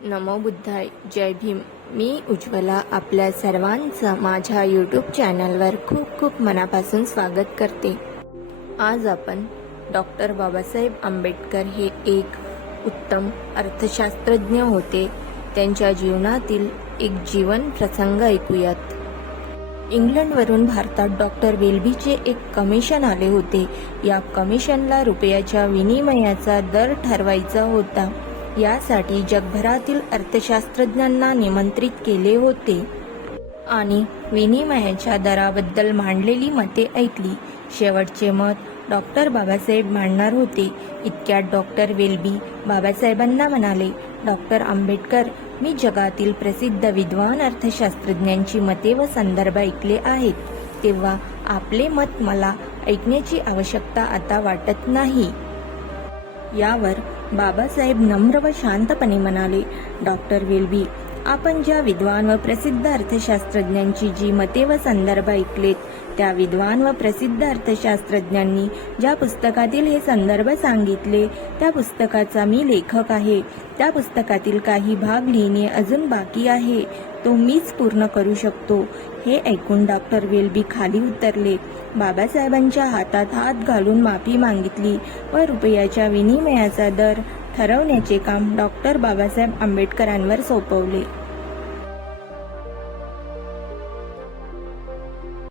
नमो बुद्धाय. जय भीम. मी उज्ज्वला आपल्या सर्वांचं माझ्या यूट्यूब चॅनलवर खूप खूप मनापासून स्वागत करते. आज आपण डॉक्टर बाबासाहेब आंबेडकर हे एक उत्तम अर्थशास्त्रज्ञ होते. त्यांच्या जीवनातील एक जीवन प्रसंग ऐकूयात. इंग्लंडवरून भारतात डॉक्टर वेल्बीचे एक कमिशन आले होते. या कमिशनला रुपयाच्या विनिमयाचा दर ठरवायचा होता. यासाठी जगभरातील अर्थशास्त्रज्ञांना निमंत्रित केले होते. आणि विनिमयाच्या दराबद्दल मांडलेली मते ऐकली. शेवटचे मत डॉक्टर बाबासाहेब मांडणार होते. इतक्यात डॉक्टर वेल्बी बाबासाहेबांना म्हणाले डॉक्टर आंबेडकर मी जगातील प्रसिद्ध विद्वान अर्थशास्त्रज्ञांची मते व संदर्भ ऐकले आहेत. तेव्हा आपले मत मला ऐकण्याची आवश्यकता आता वाटत नाही. यावर बाबासाहेब नम्र व शांतपणे म्हणाले. डॉक्टर वेल्बी आपण ज्या विद्वान व प्रसिद्ध अर्थशास्त्रज्ञांची जी मते व संदर्भ ऐकलेत त्या विद्वान व प्रसिद्ध अर्थशास्त्रज्ञांनी ज्या पुस्तकातील हे संदर्भ सांगितले त्या पुस्तकाचा मी लेखक आहे. त्या पुस्तकातील काही भाग लिहिणे अजून बाकी आहे. तो मीच पूर्ण करू शकतो. हे ऐकून डॉक्टर वेल्बी खाली उतरले. बाबासाहेबांच्या हातात हात घालून माफी मागितली व रुपयाच्या विनिमयाचा दर ठरवण्याचे काम डॉक्टर बाबासाहेब आंबेडकरांवर सोपवले.